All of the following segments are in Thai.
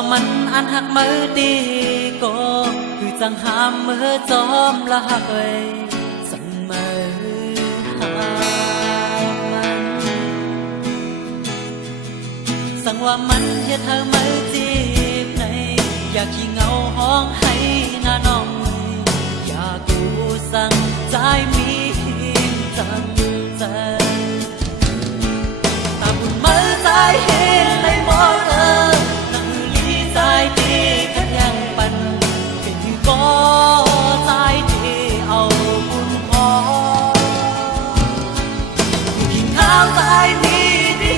ว่ามันอันหักมือดีก็คือจังหามมือจอมละหักเอ้ยเสมอหามันสั่งว่ามันเฮ็ดเธอมือจีบในอยากขี้เงาห้องให้หน้าน้องอยากกูสั่งใจมีจังใจตาบุญมือใจเห็นเลยมองนั่งลีใจดีกันยังปันเป็นก็ใจดีเอาบุญพออยู่กินข้าวใจมีดี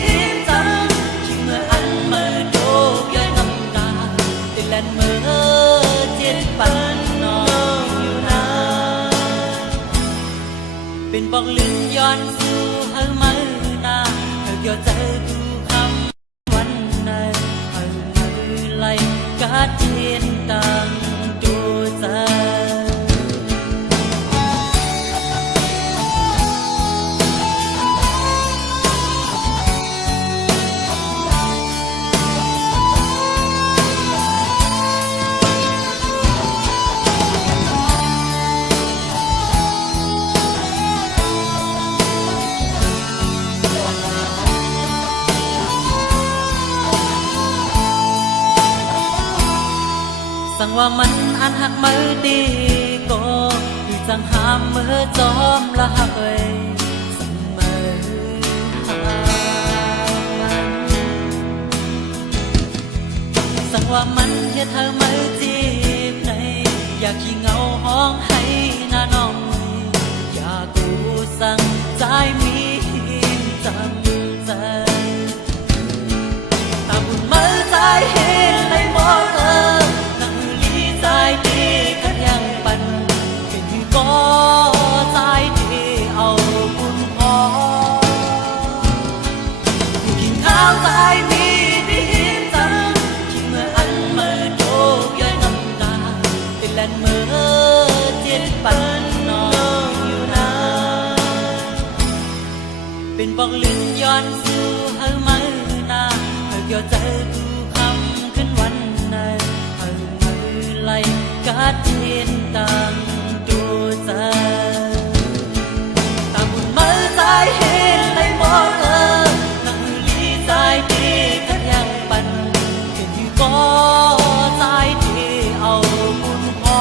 จังที่เมื่ออันมือโดบย้อยน้ำตาติดแลนมือเจ็ดปันนอนอยู่นานเป็นบอกลิ้นย้อนสู่เฮามือนาเธอเกี่ยวใจดูคำวันไหนเฮามือไหลกัดเทียนตังดูใจสั่งว่ามันอันหักมือดีก็คือจังหามมือจอมละหักเอ้ยเสมอหามันสั่งว่ามันเฮ็ดเธอมือจีบในอยากขี้เงาห้องให้หน้าน้องอยากกูสั่งใจมีจังใจตาบุญมือใจเห็นเลยมองใจดีกันยังปันเป็นก็ใจดีเอาบุญพออยู่กินข้าวใจมีดีจังที่เมื่ออันมือโดบย้อยน้ำตาติดแลนมือเจ็ดปันนอนอยู่นานเป็นบอกลิ้นย้อนสู่เฮามือนาเธอเกี่ยวใจดูคำขึ้นวันไหนไหลกัดเทียนตังดูใจตาบุญมือใจเห็นเลยมองนั่งลีใจดีกันยังปันเป็นก็ใจดีเอาบุญพอ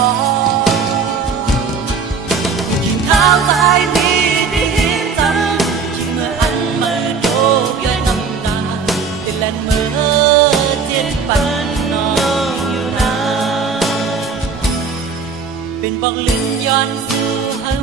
อยู่กินข้าวใจมีดีจังที่เมื่ออันมือโดบย้อยน้ำตาติดแลนมือเจ็ดปันนอนอยู่นานเป็นบอกลิ้นย้อนสู่เฮา